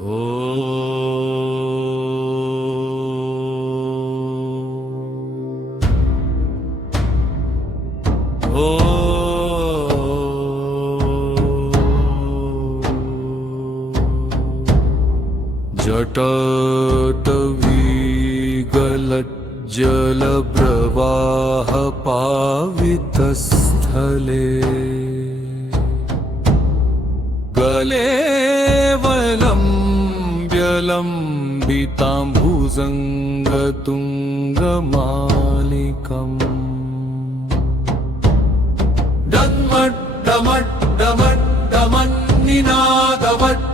ओ जटतविगलज्जलप्रवाह पावितस्थले गलेवलम्बिताम्बुजङ्गतुङ्गमालिकम्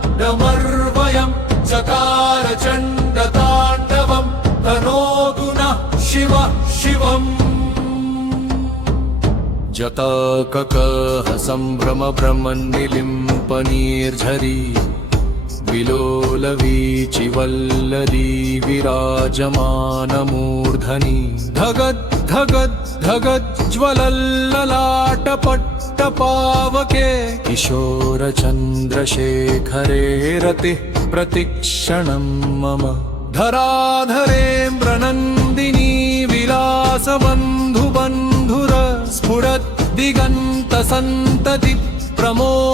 डमड्डमड्डमड्डमन्निनादवड्डमर्वयं चकार चण्डताण्डवं तनोतु नः शिवः शिवम् जताककः सम्भ्रमभ्रमन्निलिम्पनीर्झरी विलोलवीचिवल्लरी विराजमानमूर्धनि धगद्धगद्धगज्ज्वलल्ललाटपट्टपावके किशोरचन्द्रशेखरे रतिः प्रतिक्षणं मम धराधरेन्द्रनन्दिनी विलासबन्धुबन्धुर स्फुरद्दिगन्तसन्तति प्रमोदमानमानसे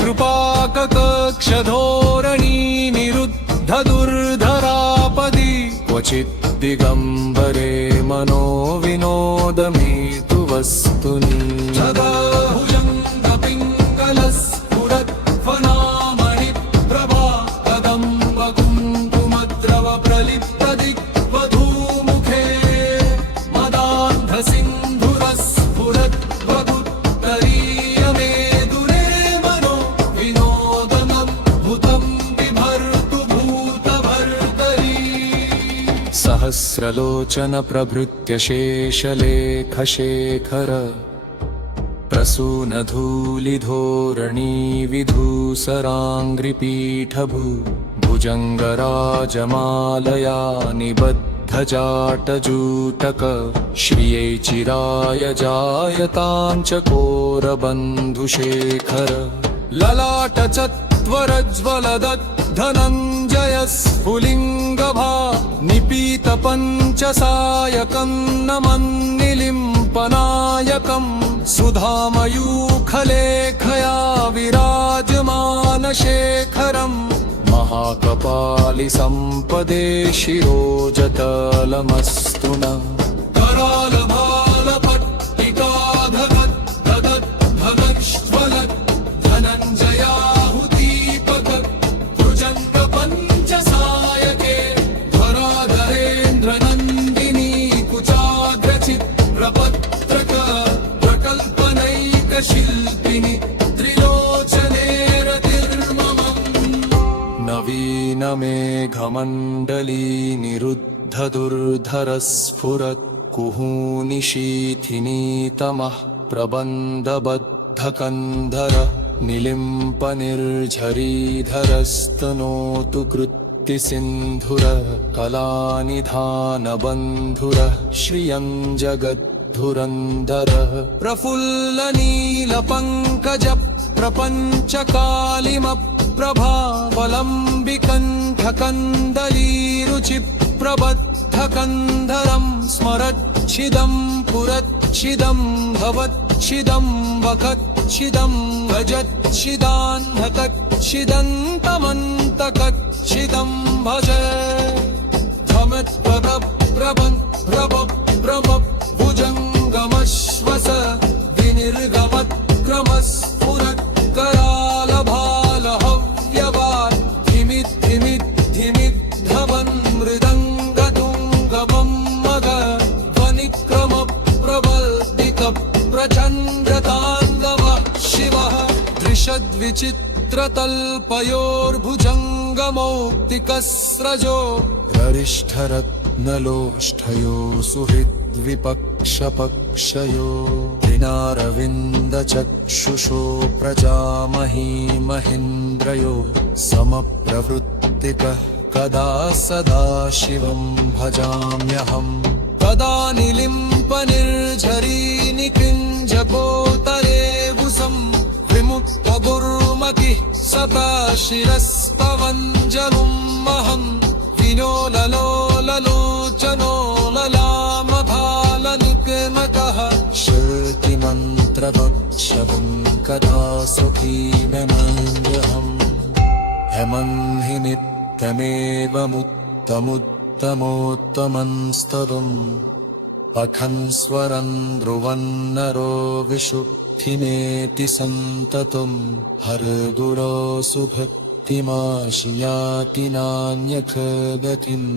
कृपाककक्षधोरणी निरुद्धदुर्धरापदि क्वचिद्दिगम्बरे मनो विनोदमेतु वस्तुनि सदा भुजङ्गपिङ्गलस्फुरत्फनामणिप्रभा कदम्बकुङ्कुमद्रवप्रलिप्तदिग्वधूमुखे मदान्धसिन्धुरस्फुरद्वगुत्तरीयमेदुरे मनो विनोदमद्भुतं बिभर्तु भूतभर्तरी सहस्रलोचन प्रभृत्य शेषलेखशेखर प्रसूनधूलिधोरणी विधूसराङ्घ्रिपीठभू भुजङ्गराजमालया निबद्धजाटजूटक श्रियै चिराय जायताञ्चकोरबन्धुशेखर ललाटचत्वरज्वलदद्धनञ्जयस्फुलिङ्गभा निपीतपञ्चसायकं नमन्निलिम्पनायकम् सुधामयूखलेखया विराजमानशेखरम् महाकपालिसम्पदे शिरोजतलमस्तु न करालभालपट्टिकाधगद्धगज्ज्वलत् धनञ्जयाहुतीपतत् भुजङ्गपञ्चसायके धराधरेन्द्रनन्दिनी कुचाग्रचित्रपत्रक प्रकल्पनैकशिल्पिनि त्रिलोचने नवीनमेघमण्डली निरुद्धदुर्धरस्फुरत् कुहूनिशीथिनीतमः प्रबन्धबद्धकन्धर निलिम्पनिर्झरीधरस्तनोतु कृत्तिसिन्धुर कलानिधानबन्धुर श्रियं जगद्धुरन्धरः प्रफुल्लनीलपङ्कज प्रपञ्चकालिमप्रभावलम्बिकण्ठकन्दलीरुचिप्रबद्धकन्धरं स्मरच्छिदं पुरच्छिदं भवच्छिदं वखच्छिदं भजच्छिदान्धकच्छिदन्तमन्तकच्छिदं भज भुजङ्गमश्वस विनिर्गमत्क्रमस्फुरत् करालभालहव्यवान् धिमिद्धिमिद्धिमिद्धवन् मृदङ्गतुङ्गमं मग ध्वनिक्रमप्रबल्धितप्रचण्डताण्डव शिवः दृशद्विचित्रतल्पयोर्भुजङ्गमौक्तिकस्रजो गरिष्ठरत्नलोष्ठयो सुहृद्विपक्षपक्षयो त्रिनारविन्दचक्षुषो प्रजामही महीन्द्रयो समप्रवृत्तिकः कदा सदा शिवं भजाम्यहम् कदा निलिम्पनिर्झरी निकृञ्जकोतरे वुसं विमुक्तदुर्मतिः सदाशिरस्तवञ्जनुमहं विनोललोललोचनो ललामभालनिगमकः श्रुतिमन्त्रवक्षवं कदा सुखीममन्यहम् हेमन्हि नित्यमेवमुत्तमुत्तमोत्तमंस्तरुम् अखन्स्वरन् ध्रुवन्नरो विशुद्धिमेति सन्ततम् हरगुरो सुभक्तिमाशियाति नान्यखगतिम्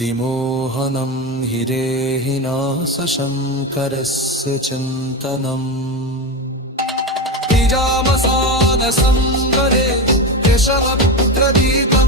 विमोहनं हिरेहिनासशङ्करस्य चिन्तनम् बीजामसानसंवरे यशवप्रदीपम्